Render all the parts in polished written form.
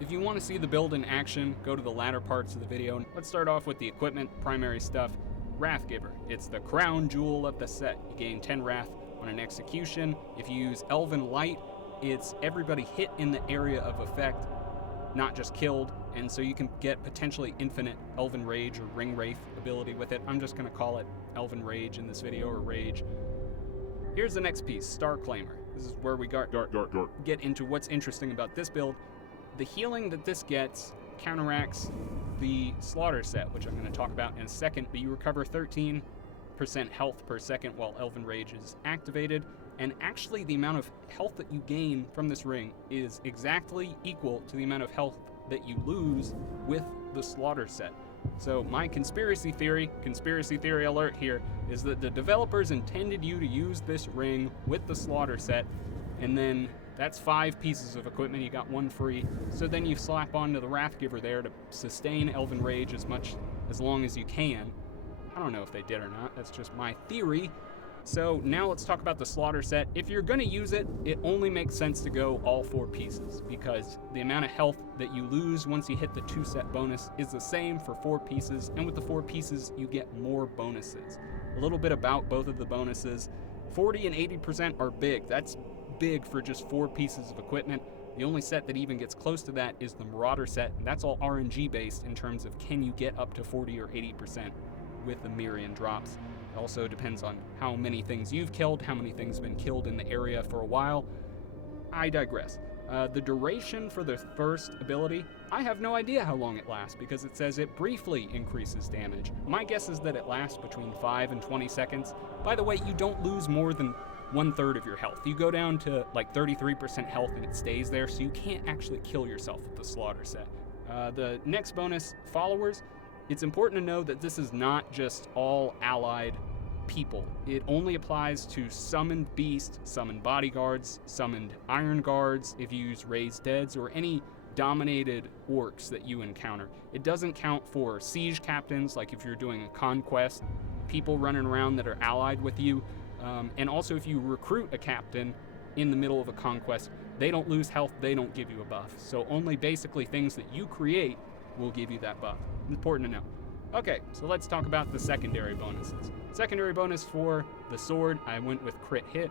If you want to see the build in action, go to the latter parts of the video. Let's start off with the equipment, primary stuff. Wrathgiver. It's the crown jewel of the set. You gain 10 Wrath on an execution. If you use Elven Light, it's everybody hit in the area of effect, not just killed, and so you can get potentially infinite Elven Rage or Ring Wraith ability with it. I'm just going to call it Elven Rage in this video, or Rage. Here's the next piece, Starclaimer. This is where we get into what's interesting about this build. The healing that this gets counteracts the Slaughter set, which I'm going to talk about in a second, but you recover 13% health per second while Elven Rage is activated, and actually the amount of health that you gain from this ring is exactly equal to the amount of health that you lose with the Slaughter set. So my conspiracy theory alert here, is that the developers intended you to use this ring with the Slaughter set, and then that's 5 pieces of equipment, you got 1 free, so then you slap onto the Wrathgiver there to sustain Elven Rage as long as you can. I don't know if they did or not, that's just my theory. So now let's talk about the Slaughter set. If you're gonna use it, it only makes sense to go all 4 pieces, because the amount of health that you lose once you hit the 2 set bonus is the same for 4 pieces, and with the 4 pieces, you get more bonuses. A little bit about both of the bonuses. 40 and 80% are big. That's big for just 4 pieces of equipment. The only set that even gets close to that is the Marauder set, and that's all RNG based in terms of can you get up to 40 or 80% with the Myrian drops. It also depends on how many things you've killed, how many things have been killed in the area for a while. I digress. The duration for the first ability, I have no idea how long it lasts because it says it briefly increases damage. My guess is that it lasts between 5 and 20 seconds. By the way, you don't lose more than 1/3 of your health. You go down to like 33% health and it stays there, so you can't actually kill yourself with the Slaughter set. The next bonus, Followers. It's important to know that this is not just all allied people. It only applies to summoned beasts, summoned bodyguards, summoned iron guards, if you use raised deads, or any dominated orcs that you encounter. It doesn't count for siege captains, like if you're doing a conquest, people running around that are allied with you. And also if you recruit a captain in the middle of a conquest, they don't lose health, they don't give you a buff. So only basically things that you create will give you that buff. Important to know. Okay, so let's talk about the secondary bonuses. Secondary bonus for the sword, I went with crit hit,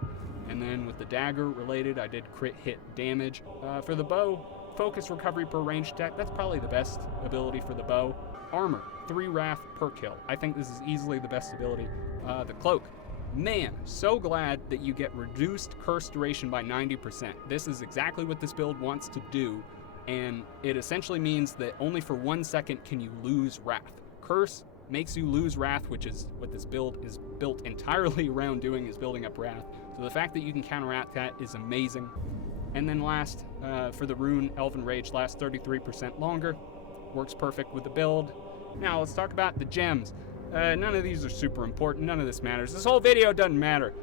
and then with the dagger related, I did crit hit damage. For the bow, focus recovery per ranged attack, that's probably the best ability for the bow. Armor, 3 Wrath per kill. I think this is easily the best ability. The cloak, man, so glad that you get reduced curse duration by 90%. This is exactly what this build wants to do, and it essentially means that only for 1 second can you lose Wrath. Curse makes you lose Wrath, which is what this build is built entirely around doing, is building up Wrath. So the fact that you can counteract that is amazing. And then last, for the Rune, Elven Rage lasts 33% longer. Works perfect with the build. Now let's talk about the gems. None of these are super important, none of this matters. This whole video doesn't matter.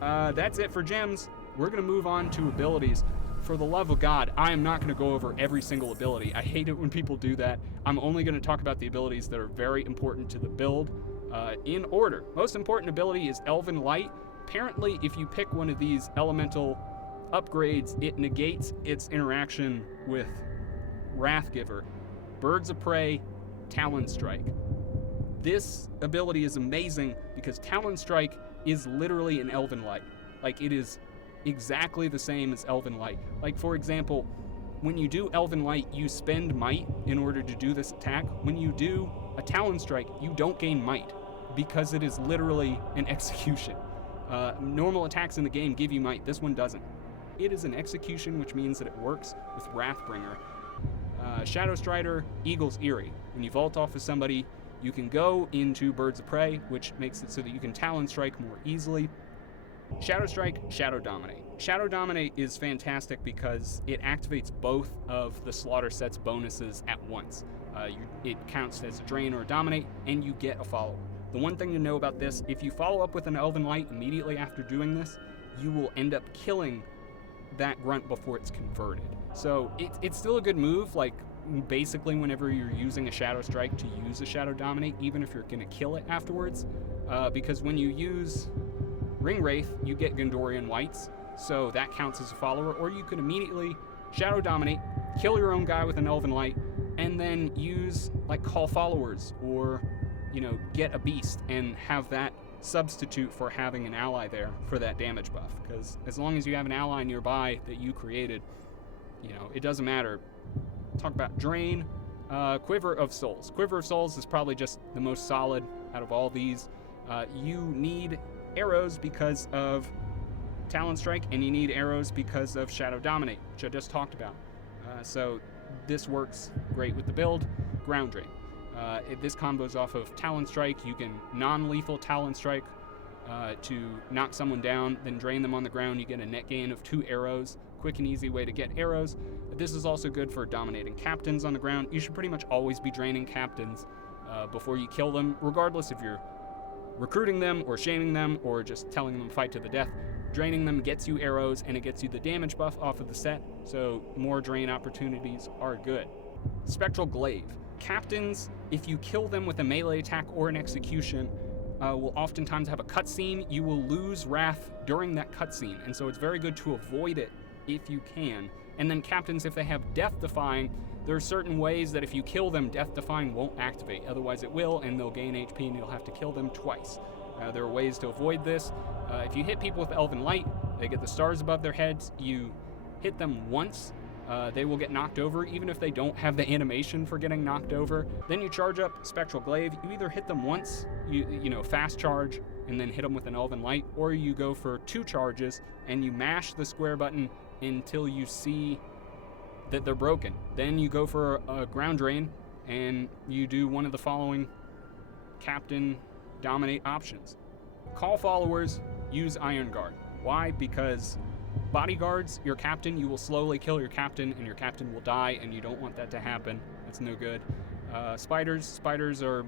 That's it for gems. We're gonna move on to abilities. For the love of God, I am not gonna go over every single ability. I hate it when people do that. I'm only gonna talk about the abilities that are very important to the build, in order. Most important ability is Elven Light. Apparently, if you pick one of these elemental upgrades, it negates its interaction with Wrathgiver, Birds of Prey, Talon Strike. This ability is amazing because Talon Strike is literally an Elven Light. Like, it is exactly the same as Elven Light. Like, for example, when you do Elven Light, you spend might in order to do this attack. When you do a Talon Strike, you don't gain might because it is literally an execution. Normal attacks in the game give you might, this one doesn't. It is an execution, which means that it works with Wrathbringer. Shadow Strider, Eagle's Eerie. When you vault off of somebody, you can go into Birds of Prey, which makes it so that you can Talon Strike more easily. Shadow Strike, Shadow Dominate. Shadow Dominate is fantastic because it activates both of the Slaughter set's bonuses at once. It counts as a Drain or a Dominate, and you get a follow. The one thing to know about this, if you follow up with an Elven Light immediately after doing this, you will end up killing that grunt before it's converted. So it's still a good move, like basically whenever you're using a Shadow Strike to use a Shadow Dominate, even if you're gonna kill it afterwards, because when you use Ring Wraith, you get Gondorian Wights, so that counts as a follower, or you could immediately Shadow Dominate, kill your own guy with an Elven Light, and then use like call followers, or get a beast and have that substitute for having an ally there for that damage buff. Because as long as you have an ally nearby that you created, it doesn't matter. Talk about Drain. Quiver of Souls. Quiver of Souls is probably just the most solid out of all these. You need arrows because of Talon Strike, and you need arrows because of Shadow Dominate, which I just talked about. So this works great with the build. Ground Drain. This combos off of Talon Strike. You can non-lethal Talon Strike to knock someone down, then drain them on the ground. You get a net gain of 2 arrows. Quick and easy way to get arrows. This is also good for dominating captains on the ground. You should pretty much always be draining captains before you kill them, regardless if you're recruiting them or shaming them or just telling them fight to the death. Draining them gets you arrows, and it gets you the damage buff off of the set, so more drain opportunities are good. Spectral Glaive. Captains, if you kill them with a melee attack or an execution, will oftentimes have a cutscene. You will lose Wrath during that cutscene, and so it's very good to avoid it if you can. And then captains, if they have Death Defying, there are certain ways that if you kill them, Death Defying won't activate. Otherwise it will, and they'll gain HP, and you'll have to kill them twice. There are ways to avoid this. If you hit people with Elven Light, they get the stars above their heads. You hit them once, they will get knocked over, even if they don't have the animation for getting knocked over. Then you charge up Spectral Glaive. You either hit them once, fast charge, and then hit them with an Elven Light, or you go for 2 charges, and you mash the square button until you see that they're broken. Then you go for a Ground Drain, and you do one of the following Captain Dominate options. Call followers, use Iron Guard. Why? Because bodyguards your captain, you will slowly kill your captain, and your captain will die, and you don't want that to happen. That's no good. Spiders are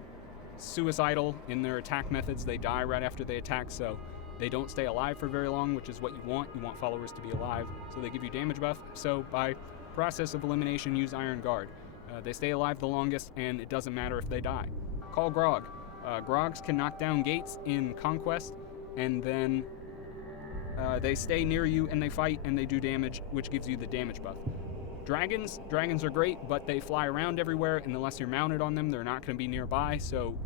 suicidal in their attack methods. They die right after they attack, so they don't stay alive for very long, which is what you want. You want followers to be alive, so they give you damage buff. So by process of elimination, use Iron Guard. They stay alive the longest, and it doesn't matter if they die. Call Grog. Grogs can knock down gates in Conquest, and then they stay near you, and they fight, and they do damage, which gives you the damage buff. Dragons are great, but they fly around everywhere, and unless you're mounted on them, they're not going to be nearby, so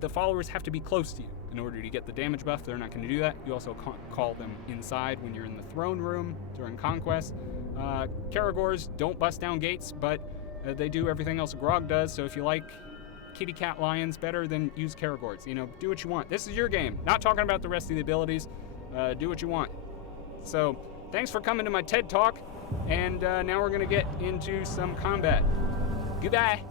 the followers have to be close to you in order to get the damage buff. They're not going to do that. You also call them inside when you're in the throne room during Conquest. Caragors don't bust down gates, but they do everything else Grog does, so if you like kitty cat lions better, then use Caragors. Do what you want. This is your game. Not talking about the rest of the abilities. Do what you want. So, thanks for coming to my TED Talk, and now we're going to get into some combat. Goodbye.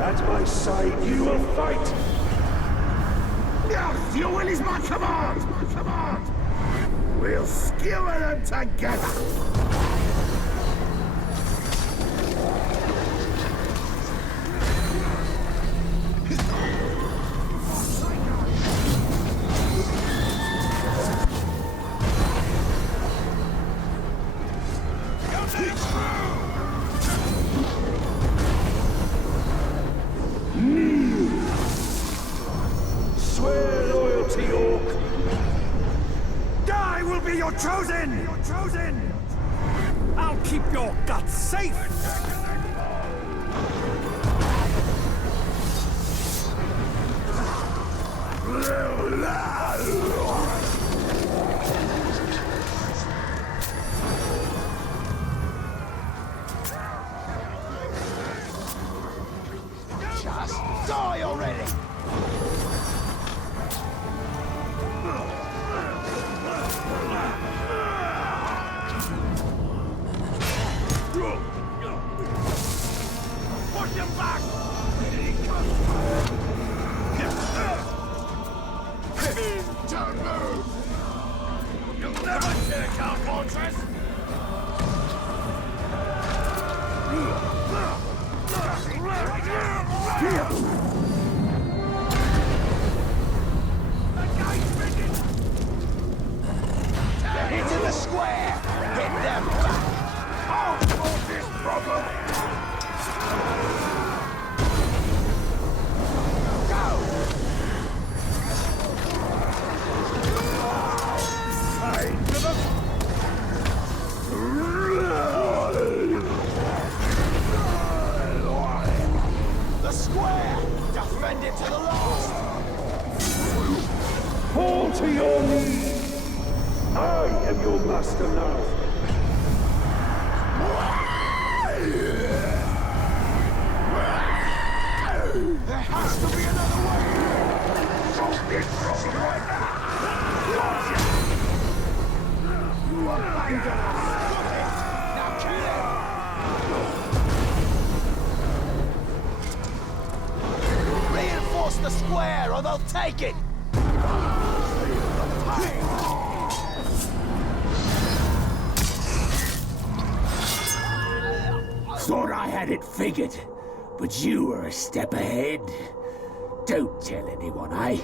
At my side, you will fight! Yes, your will is my command! My command! We'll skewer them together! Swear loyalty, Orc! I will be your chosen! chosen! I'll keep your guts safe! Just die already! Push him back! Don't move! You'll never take our fortress! They're hitting the square! Hit them back! I'll solve this problem! The square! Defend it to the last! Fall to your knees! I am your master now. There has to be another way! Solve this problem right now! You abandon us! Now kill him! Reinforce the square or they'll take it! Thought I had it figured, but you were a step ahead. Don't tell anyone, eh?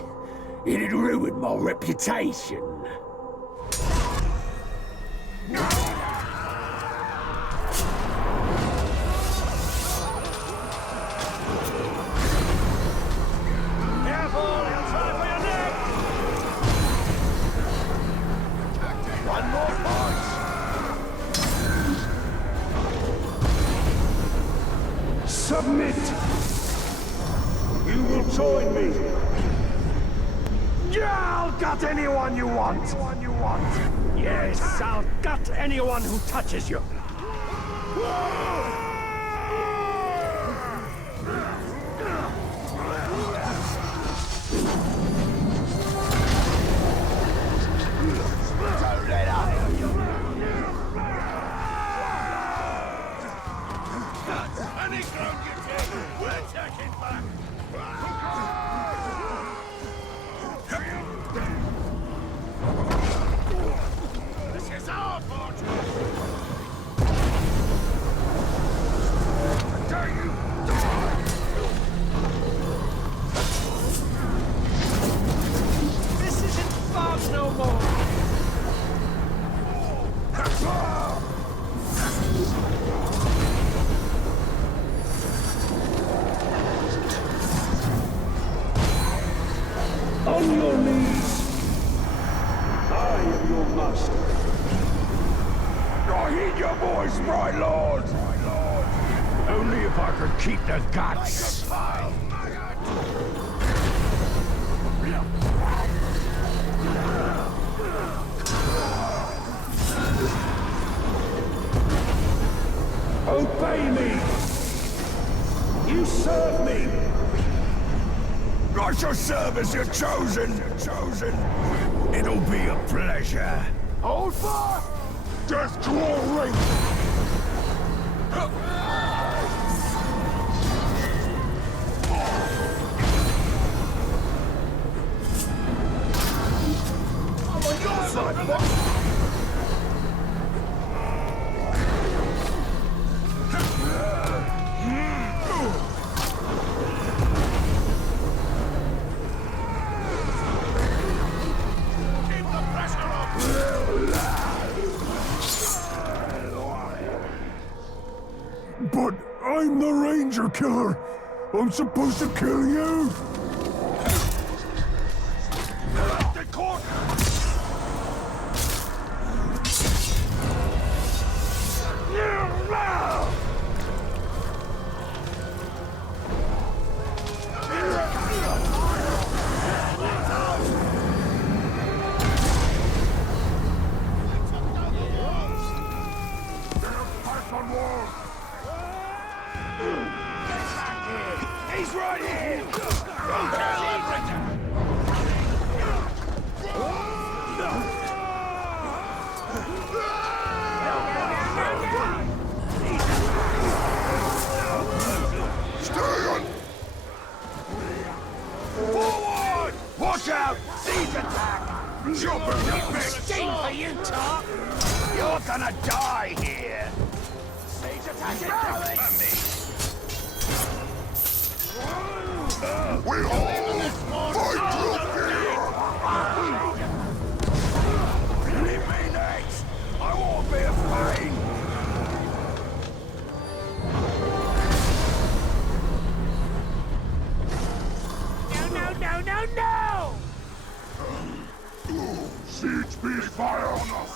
It'd ruin my reputation. One more punch! Submit! You will join me! Yeah, I'll gut anyone you want! Yes, I'll gut anyone who touches you! Don't let up! Any ground you take, we'll take it back! This is our fortress! Dare you die! This isn't fun no more! On your knees! I am your master. I heed your voice, my lord! Only if I could keep the guts! Obey me! You serve me! I shall serve as your chosen! It'll be a pleasure! Hold fire! Death to all race! I'm on your side, boss! Keep the pressure up! But I'm the ranger killer! I'm supposed to kill you! The court! He's right here! Forward! Watch out! Siege attack! Sting for you, Top! You're gonna die here! Siege attack incoming! We all fight through fear! Leave me next! I won't be afraid! No! Siege beast fire on us!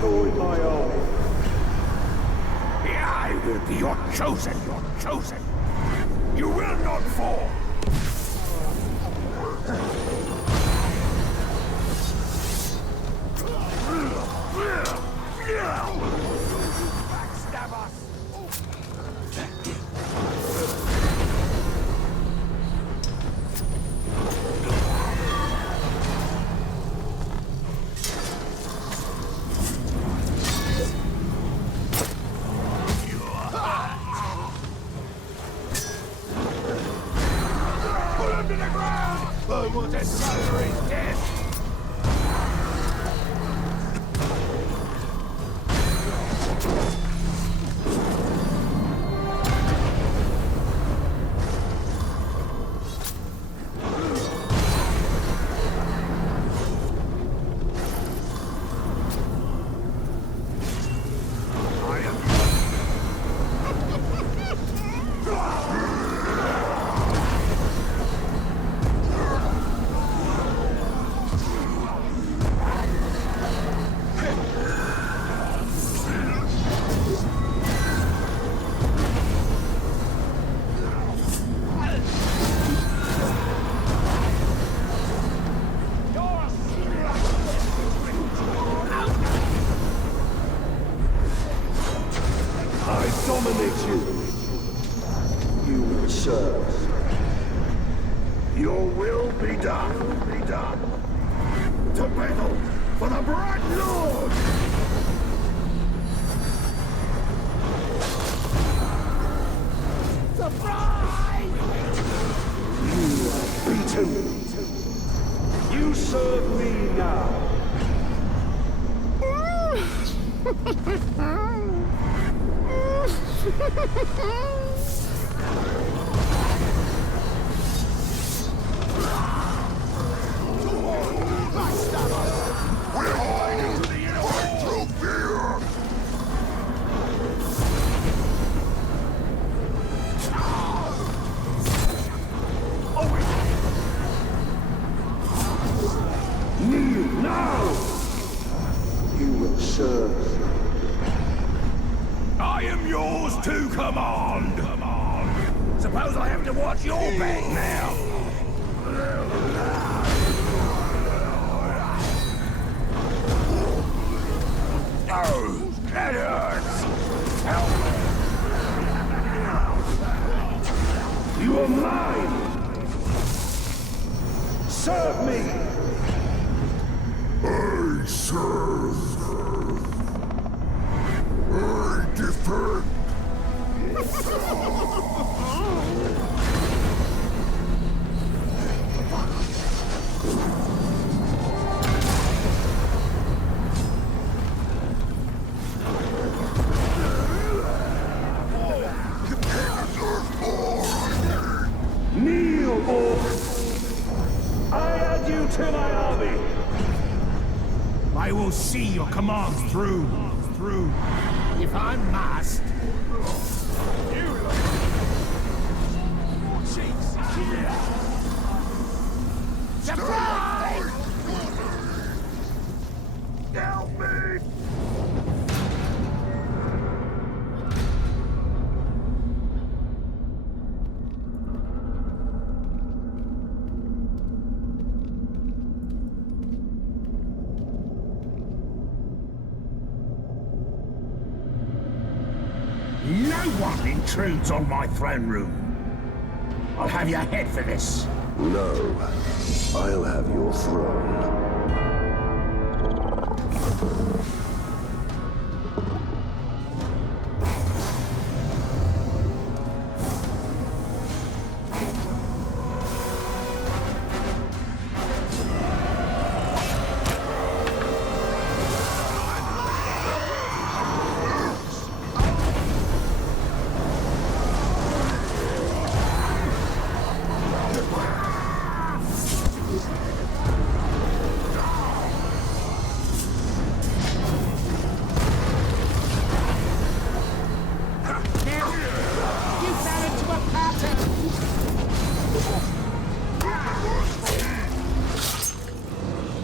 Join my army. I will be your chosen, You will not fall. Backstab us. What a suffering death! Dominate you. You will serve. Your will be done. To battle for the Bright Lord. Surprise! You are beaten. You serve me now. We're hiding to the inner wall. Through fear. Kneel now. You will serve. I am yours to command. Suppose I have to watch your back now. Oh, that hurts. Help me. You are mine. Serve me. I serve. I defend. Kneel, orcs! I add you to my army! I will see your commands through. If I must. Surprise! Help me! No one intrudes on my throne room. I'll have your head for this. No, I'll have your throne.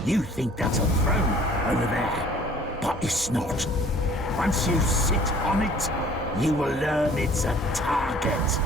You think that's a throne over there, but it's not. Once you sit on it, you will learn it's a target.